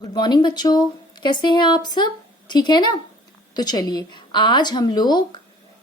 Good morning बच्चों, कैसे हैं आप सब? ठीक है ना? तो चलिए आज हम लोग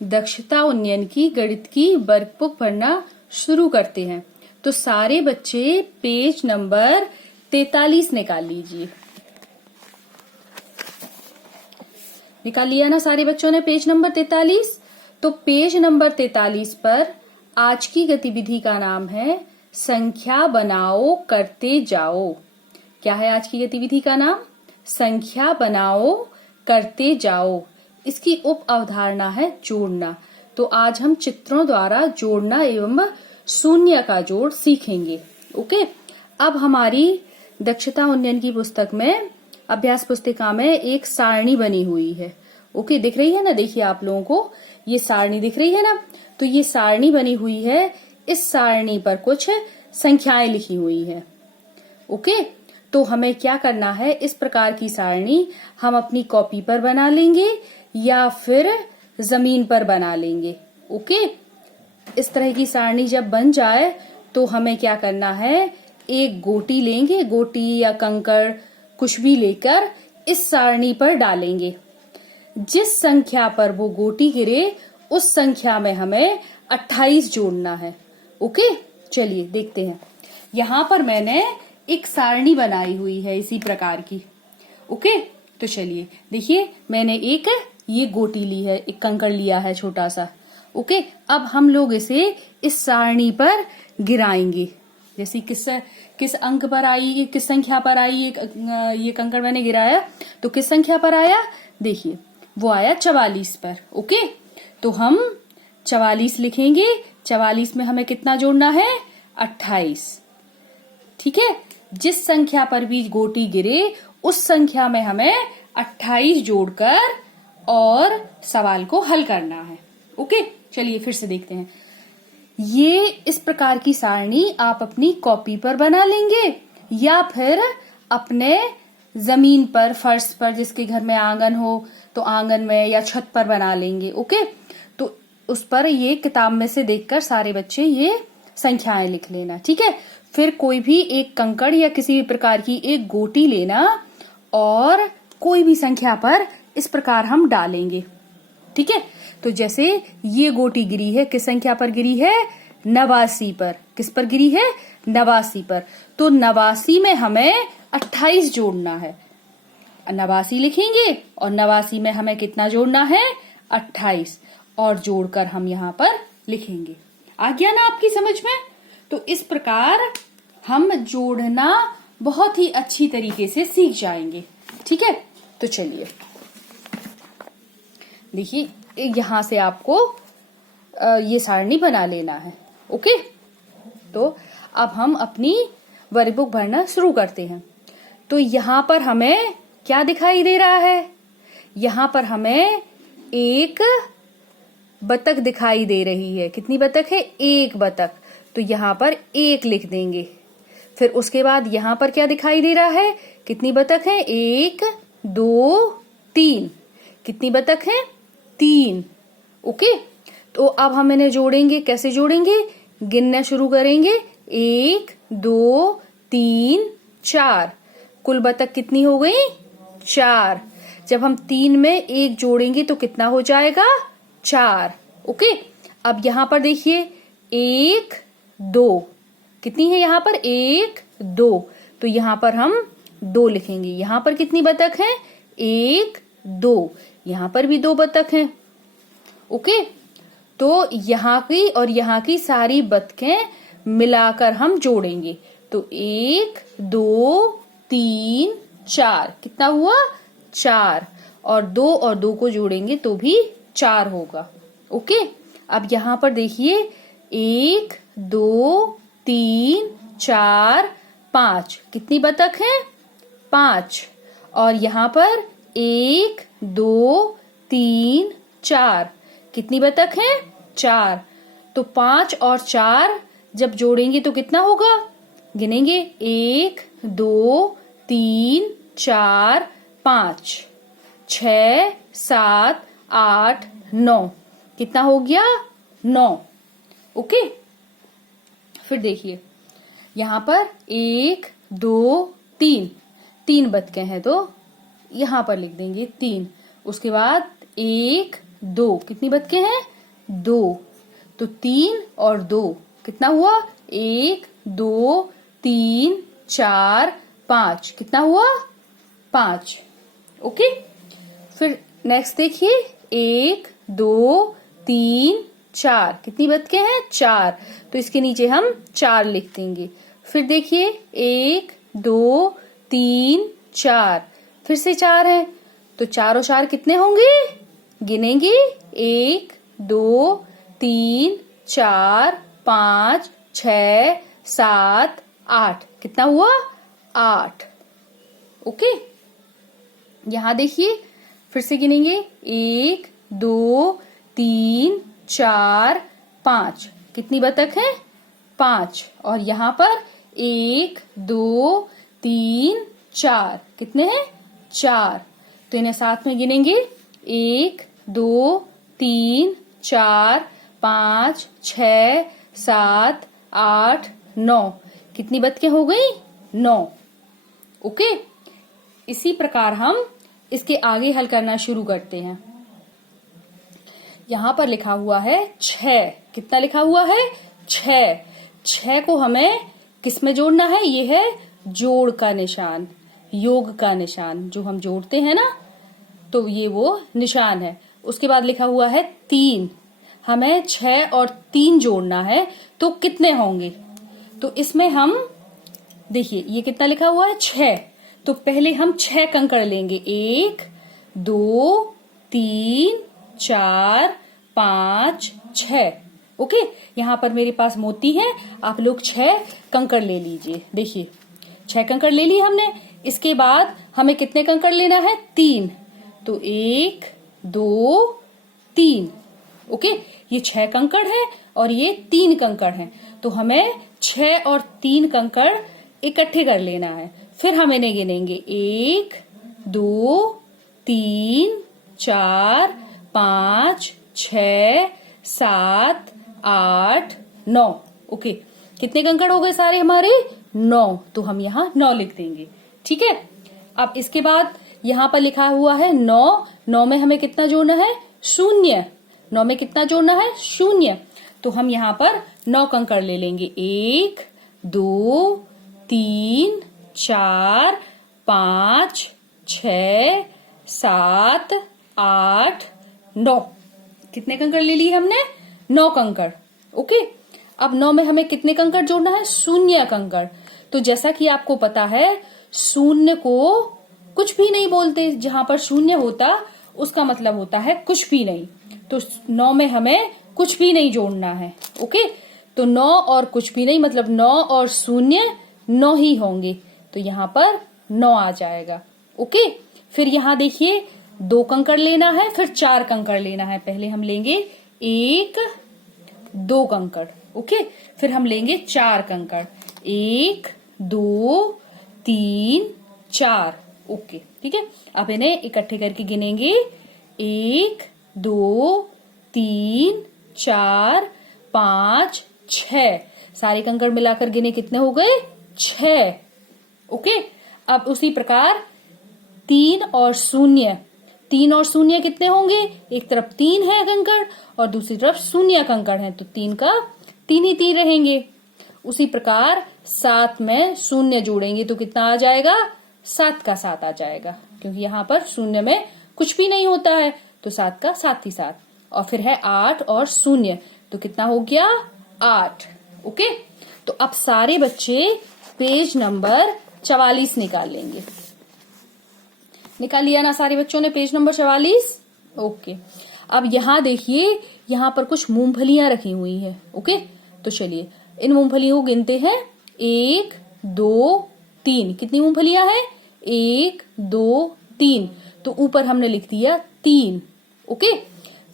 दक्षता उन्नयन की गणित की वर्कबुक पढ़ना शुरू करते हैं। तो सारे बच्चे पेज नंबर 43 निकाल लीजिए। निकाल लिया ना सारे बच्चों ने पेज नंबर 43? तो पेज नंबर 43 पर आज की गतिविधि का नाम है संख्या बनाओ करते जाओ। क्या है आज की गतिविधि का नाम? संख्या बनाओ करते जाओ। इसकी उप अवधारणा है जोड़ना। तो आज हम चित्रों द्वारा जोड़ना एवं शून्य का जोड़ सीखेंगे। ओके, अब हमारी दक्षता उन्नयन की पुस्तक में, अभ्यास पुस्तिका में एक सारणी बनी हुई है। ओके, दिख रही है ना? देखिए आप लोगों को ये सारणी दिख रही है ना? तो ये सारणी बनी हुई है। इस सारणी पर कुछ संख्याएं लिखी हुई है। ओके, तो हमें क्या करना है, इस प्रकार की सारणी हम अपनी कॉपी पर बना लेंगे या फिर जमीन पर बना लेंगे। ओके, इस तरह की सारणी जब बन जाए तो हमें क्या करना है, एक गोटी लेंगे, गोटी या कंकड़ कुछ भी लेकर इस सारणी पर डालेंगे। जिस संख्या पर वो गोटी गिरे उस संख्या में हमें 28 जोड़ना है। ओके, चलिए देखते हैं। यहाँ पर मैंने एक सारणी बनाई हुई है इसी प्रकार की। ओके, तो चलिए देखिए, मैंने एक ये गोटी ली है, एक कंकड़ लिया है छोटा सा। ओके, अब हम लोग इसे इस सारणी पर गिराएंगे। जैसे किस अंक पर आई, किस संख्या पर आई ये कंकड़ मैंने गिराया, तो किस संख्या पर आया? देखिए वो आया 44 पर। ओके, तो हम 44 लिखेंगे। 44 में हमें कितना जोड़ना है? 28। ठीक है, जिस संख्या पर भी गोटी गिरे उस संख्या में हमें 28 जोड़कर और सवाल को हल करना है। ओके, चलिए फिर से देखते हैं। ये इस प्रकार की सारणी आप अपनी कॉपी पर बना लेंगे या फिर अपने जमीन पर, फर्श पर, जिसके घर में आंगन हो तो आंगन में या छत पर बना लेंगे। ओके, तो उस पर ये किताब में से देखकर सारे बच्चे ये संख्याएं लिख लेना। ठीक है, फिर कोई भी एक कंकड़ या किसी भी प्रकार की एक गोटी लेना और कोई भी संख्या पर इस प्रकार हम डालेंगे। ठीक है, तो जैसे ये गोटी गिरी है, किस संख्या पर गिरी है? 89 पर। किस पर गिरी है? 89 पर। तो 89 में हमें 28 जोड़ना है। 89 लिखेंगे और 89 में हमें कितना जोड़ना है? 28, और जोड़कर हम यहाँ पर लिखेंगे। आ गया ना आपकी समझ में? तो इस प्रकार हम जोड़ना बहुत ही अच्छी तरीके से सीख जाएंगे। ठीक है, तो चलिए देखिए, यहां से आपको ये सारणी बना लेना है। ओके, तो अब हम अपनी वर्कबुक भरना शुरू करते हैं। तो यहाँ पर हमें क्या दिखाई दे रहा है? यहाँ पर हमें एक बतख दिखाई दे रही है। कितनी बतख है? एक बतख। तो यहाँ पर एक लिख देंगे। फिर उसके बाद यहाँ पर क्या दिखाई दे रहा है? कितनी बतख है? 1 2 3। कितनी बतख है? 3। ओके, तो अब हम इन्हें जोड़ेंगे। कैसे जोड़ेंगे? गिनना शुरू करेंगे। 1 2 3 4। कुल बतख कितनी हो गई? 4। जब हम 3 में 1 जोड़ेंगे तो कितना हो जाएगा? 4। ओके, अब यहाँ पर देखिए 1 2। कितनी है यहाँ पर? 1 2। तो यहाँ पर हम 2 लिखेंगे। यहाँ पर कितनी बतख है? 1 2। यहाँ पर भी 2 बतख हैं। ओके, तो यहाँ की और यहाँ की सारी बतखें मिलाकर हम जोड़ेंगे। तो 1 2 3 4। कितना हुआ? 4। और 2 को जोड़ेंगे तो भी 4 होगा। ओके, अब यहाँ पर देखिए 1 2 3 4 5। कितनी बतख है? 5। और यहाँ पर 1 2 3 4। कितनी बतख है? 4। तो 5 और 4 जब जोड़ेंगे तो कितना होगा? गिनेंगे 1 2 3 4 5 6 7 8 9। कितना हो गया? 9। ओके, फिर देखिए यहाँ पर 1 2 3। 3 बतखें हैं तो यहाँ पर लिख देंगे 3। उसके बाद 1 2, कितनी बतखें हैं? 2। तो 3 और 2 कितना हुआ? 1 2 3 4 5, कितना हुआ? 5। ओके, फिर नेक्स्ट देखिए 1 2 3 4, कितनी बतखें हैं? 4। तो इसके नीचे हम 4 लिख देंगे। फिर देखिए 1 2 3 4, फिर से 4 है तो 4 और 4 कितने होंगे? गिनेंगे 1 2 3 4 5 6 7 8, कितना हुआ? 8। ओके, यहां देखिए फिर से गिनेंगे 1 2 3 4 5, कितनी बतख है? 5। और यहाँ पर 1 2 3 4, कितने हैं? 4। तो इन्हें साथ में गिनेंगे 1 2 3 4 5 6 7 8 9, कितनी बतखें हो गई? 9। ओके, इसी प्रकार हम इसके आगे हल करना शुरू करते हैं। यहाँ पर लिखा हुआ है 6, कितना लिखा हुआ है? 6। 6 को हमें किस में जोड़ना है? ये है जोड़ का निशान, योग का निशान, जो हम जोड़ते हैं ना, तो ये वो निशान है। उसके बाद लिखा हुआ है 3, हमें 6 और 3 जोड़ना है तो कितने होंगे? तो इसमें हम देखिए ये कितना लिखा हुआ है? 6। तो पहले हम 6 कंकड़ लेंगे, 1 2 3 4 5 6। ओके, यहाँ पर मेरे पास मोती है, आप लोग 6 कंकड़ ले लीजिए। देखिए 6 कंकड़ ले लिए हमने। इसके बाद हमें कितने कंकड़ लेना है? 3। तो 1 2 3। ओके, ये 6 कंकड़ है और ये 3 कंकड़ हैं, तो हमें 6 और 3 कंकड़ इकट्ठे कर लेना है। फिर हम इन्हें गिनेंगे 1 2 3 4 5 6 7 8 9। ओके, कितने कंकड़ हो गए सारे हमारे? 9। तो हम यहाँ 9 लिख देंगे। ठीक है, अब इसके बाद यहाँ पर लिखा हुआ है 9। 9 में हमें कितना जोड़ना है? 0। 9 में कितना जोड़ना है? 0। तो हम यहाँ पर 9 कंकड़ ले लेंगे, 1 2 3 4 5 6 7 8 9। कितने कंकड़ ले लिए हमने? 9 कंकड़। ओके, अब 9 में हमें कितने कंकड़ जोड़ना है? 0 कंकड़। तो जैसा कि आपको पता है 0 को कुछ भी नहीं बोलते, जहां पर 0 होता उसका मतलब होता है कुछ भी नहीं। तो 9 में हमें कुछ भी नहीं जोड़ना है। ओके, तो 9 और कुछ भी नहीं मतलब 9 और 0 9 ही होंगे, तो यहाँ पर 9 आ जाएगा। ओके, फिर यहाँ देखिए 2 कंकड़ लेना है, फिर 4 कंकड़ लेना है। पहले हम लेंगे 1 2 कंकड़। ओके, फिर हम लेंगे 4 कंकड़, 1 2 3 4। ओके, ठीक है, अब इन्हें इकट्ठे करके गिनेंगे 1 2 3 4 5 6। सारे कंकड़ मिलाकर गिने कितने हो गए? 6। ओके, अब उसी प्रकार 3 और 0, 3 और 0 कितने होंगे? एक तरफ 3 है कंकड़ और दूसरी तरफ 0 कंकड़ है, तो 3 का 3 ही 3 रहेंगे। उसी प्रकार 7 में 0 जोड़ेंगे तो कितना आ जाएगा? 7 का 7 आ जाएगा, क्योंकि यहाँ पर 0 में कुछ भी नहीं होता है, तो 7 का 7 ही 7। और फिर है 8 और 0, तो कितना हो गया? 8। ओके, तो अब सारे बच्चे पेज नंबर 44 निकाल लेंगे। निकाल लिया ना सारे बच्चों ने पेज नंबर 44? ओके, अब यहाँ देखिए यहाँ पर कुछ मूंगफलियां रखी हुई है। ओके, तो चलिए इन मूंगफलियों को गिनते हैं, 1 2 3। कितनी मूंगफलियां हैं? 1 2 3। तो ऊपर हमने लिख दिया 3। ओके,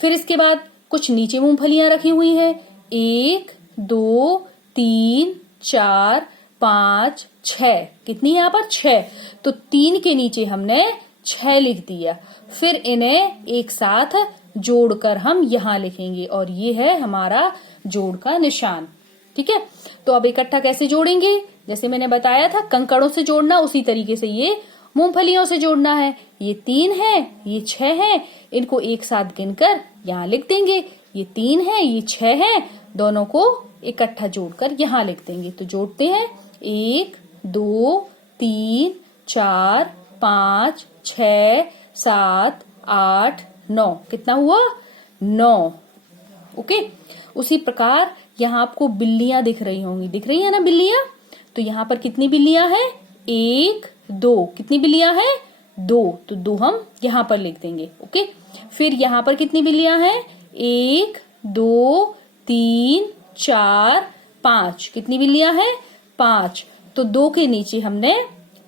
फिर इसके बाद कुछ नीचे मूंगफलियां रखी हुई हैं, 1 2 3 4 5 6। कितनी है यहाँ पर? 6। तो 3 के नीचे हमने 6 लिख दिया। फिर इन्हें एक साथ जोड़कर हम यहाँ लिखेंगे और ये है हमारा जोड़ का निशान। ठीक है, तो अब इकट्ठा कैसे जोड़ेंगे? जैसे मैंने बताया था कंकड़ों से जोड़ना, उसी तरीके से ये मूंगफलियों से जोड़ना है। ये 3 है, ये 6 है, इनको एक साथ गिनकर यहाँ लिख देंगे। ये 3 है, ये 6 है, दोनों को इकट्ठा जोड़कर यहाँ लिख देंगे। तो जोड़ते हैं 1 2 3 4 5 6 7 8 9। कितना हुआ? 9। ओके। उसी प्रकार यहाँ आपको बिल्लियां दिख रही होंगी, दिख रही है ना बिल्लियां? तो यहाँ पर कितनी बिल्लियां हैं? 1 2। कितनी बिल्लियां हैं? 2। तो 2 हम यहाँ पर लिख देंगे। ओके। फिर यहाँ पर कितनी बिल्लियां हैं? 1 2 3 4 5। कितनी बिल्लियां हैं? 5। तो 2 के नीचे हमने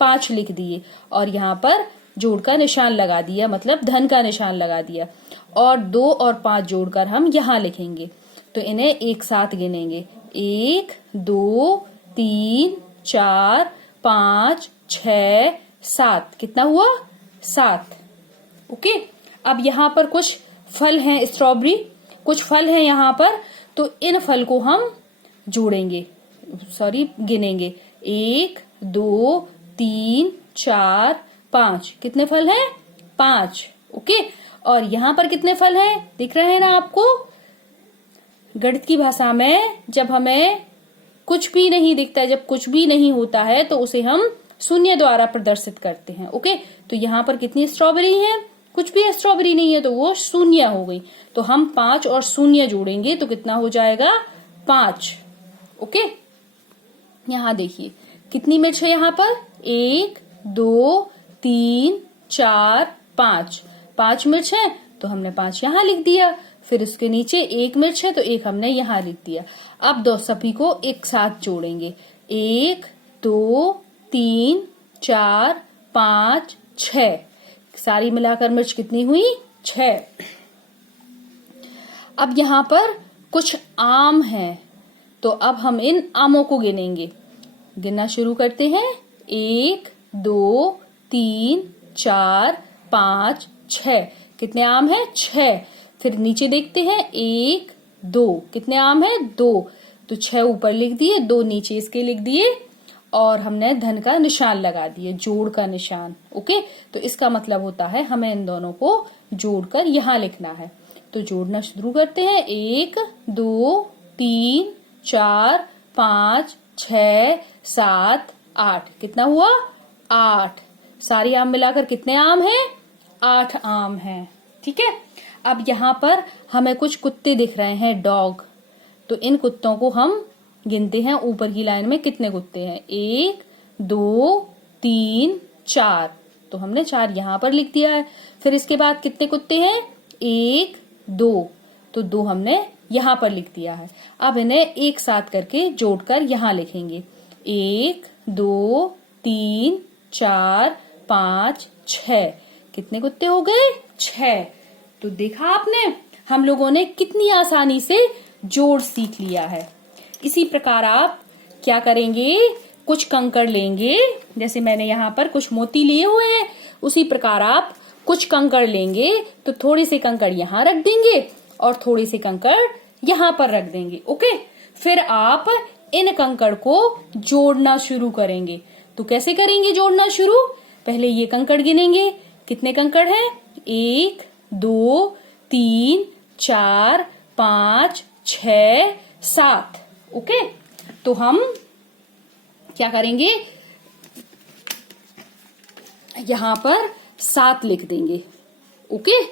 5 लिख दिए और यहाँ पर जोड़ का निशान लगा दिया, मतलब धन का निशान लगा दिया। और 2 और 5 जोड़कर हम यहाँ लिखेंगे। तो इन्हें एक साथ गिनेंगे। 1 2 3 4 5 6 7। कितना हुआ? 7। ओके। अब यहाँ पर कुछ फल हैं, स्ट्रॉबेरी, कुछ फल हैं यहाँ पर। तो इन फल को हम जोड़ेंगे, गिनेंगे। 1 2 3 4 5। कितने फल हैं? 5। ओके। और यहाँ पर कितने फल हैं? दिख रहे हैं ना आपको? गणित की भाषा में जब हमें कुछ भी नहीं दिखता है, जब कुछ भी नहीं होता है, तो उसे हम शून्य द्वारा प्रदर्शित करते हैं। ओके। तो यहाँ पर कितनी स्ट्रॉबेरी है? कुछ भी स्ट्रॉबेरी नहीं है, तो वो शून्य हो गई। तो हम 5 और शून्य जोड़ेंगे तो कितना हो जाएगा? 5। ओके। यहाँ देखिए कितनी मिर्च है यहाँ पर? 1 2 3 4 5। 5 मिर्च है तो हमने 5 यहाँ लिख दिया। फिर उसके नीचे 1 मिर्च है तो 1 हमने यहाँ लिख दिया। अब दो सभी को एक साथ जोड़ेंगे। 1 2 3 4 5 6। सारी मिलाकर मिर्च कितनी हुई? 6। अब यहाँ पर कुछ आम हैं, तो अब हम इन आमों को गिनेंगे। गिनना शुरू करते हैं। 1 2 3 4 5 6। कितने आम हैं? 6। फिर नीचे देखते हैं। 1 2। कितने आम हैं? 2। तो 6 ऊपर लिख दिए, 2 नीचे इसके लिख दिए और हमने धन का निशान लगा दिए, जोड़ का निशान। ओके। तो इसका मतलब होता है हमें इन दोनों को जोड़कर यहाँ लिखना है। तो जोड़ना शुरू करते हैं। 1 2 3 4 5 6 7 8। कितना हुआ? 8। सारी आम मिलाकर कितने आम हैं? 8 आम हैं। ठीक है। अब यहाँ पर हमें कुछ कुत्ते दिख रहे हैं, डॉग। तो इन कुत्तों को हम गिनते हैं। ऊपर की लाइन में कितने कुत्ते हैं? 1 2 3 4। तो हमने 4 यहाँ पर लिख दिया है। फिर इसके बाद कितने कुत्ते हैं? 1 2। तो 2 हमने यहाँ पर लिख दिया है। अब इन्हें एक साथ करके जोड़कर यहाँ लिखेंगे। 1 2 3 4 5 6। कितने कुत्ते हो गए? 6। तो देखा आपने, हम लोगों ने कितनी आसानी से जोड़ सीख लिया है। इसी प्रकार आप क्या करेंगे? कुछ कंकड़ लेंगे, जैसे मैंने यहाँ पर कुछ मोती लिए हुए हैं, उसी प्रकार आप कुछ कंकड़ लेंगे। तो थोड़े से कंकड़ यहाँ रख देंगे और थोड़े से कंकड़ यहाँ पर रख देंगे। ओके। फिर आप इन कंकड़ को जोड़ना शुरू करेंगे। तो कैसे करेंगे जोड़ना शुरू? पहले ये कंकड़ गिनेंगे। कितने कंकड़ हैं? 1 2 3 4 5 6 7। ओके। तो हम क्या करेंगे? यहाँ पर 7 लिख देंगे। ओके।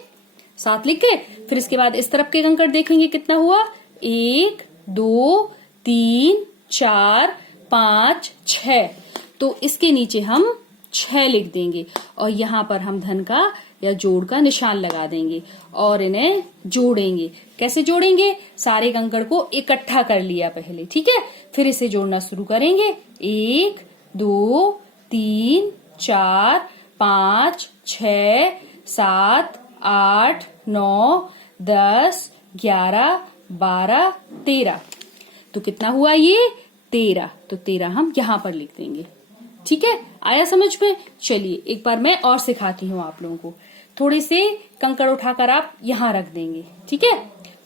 7 लिख के फिर इसके बाद इस तरफ के कंकड़ देखेंगे कितना हुआ? 1 2 3 4 5 6। तो इसके नीचे हम 6 लिख देंगे और यहाँ पर हम धन का या जोड़ का निशान लगा देंगे और इन्हें जोड़ेंगे। कैसे जोड़ेंगे? सारे कंकड़ को इकट्ठा कर लिया पहले। ठीक है। फिर इसे जोड़ना शुरू करेंगे। 1 2 3 4 5 6 7 8 9 10 11 12 13। तो कितना हुआ ये? 13। तो 13 हम यहाँ पर लिख देंगे। ठीक है। आया समझ में? चलिए एक बार मैं और सिखाती हूँ आप लोगों को। थोड़े से कंकड़ उठाकर आप यहाँ रख देंगे। ठीक है।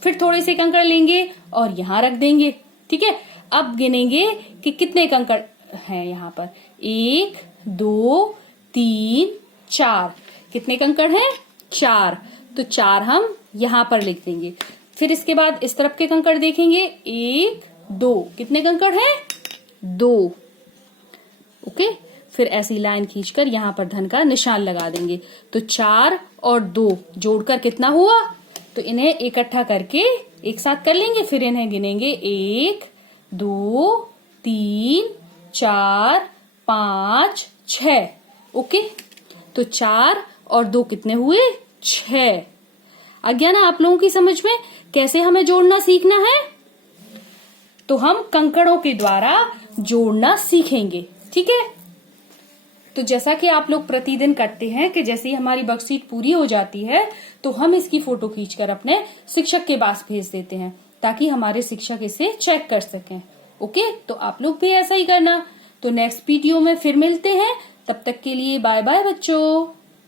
फिर थोड़े से कंकड़ लेंगे और यहाँ रख देंगे। ठीक है। अब गिनेंगे कि कितने कंकड़ हैं यहाँ पर। 1 2 3 4। कितने कंकड़ हैं? 4। तो 4 हम यहां पर लिख देंगे। फिर इसके बाद इस तरफ के कंकड़ देखेंगे, 1 2। कितने कंकड़ हैं? 2। ओके, फिर ऐसी लाइन खींचकर यहां पर धन का निशान लगा देंगे। तो 4 और 2 जोड़कर कितना हुआ? तो इन्हें इकट्ठा करके एक साथ कर लेंगे, फिर इन्हें गिनेंगे, 1 2 3 4 5 6। ओके, तो 4 और 2 कितने हुए? 6। आ गया ना आप लोगों की समझ में कैसे हमें जोड़ना सीखना है? तो हम कंकड़ों के द्वारा जोड़ना सीखेंगे, ठीक है। तो जैसा कि आप लोग प्रतिदिन करते हैं कि जैसे ही हमारी वर्कशीट पूरी हो जाती है तो हम इसकी फोटो खींचकर अपने शिक्षक के पास भेज देते हैं ताकि हमारे शिक्षक इसे चेक कर सकें। ओके, तो आप लोग भी ऐसा ही करना। तो नेक्स्ट वीडियो में फिर मिलते हैं, तब तक के लिए बाय बाय बच्चों।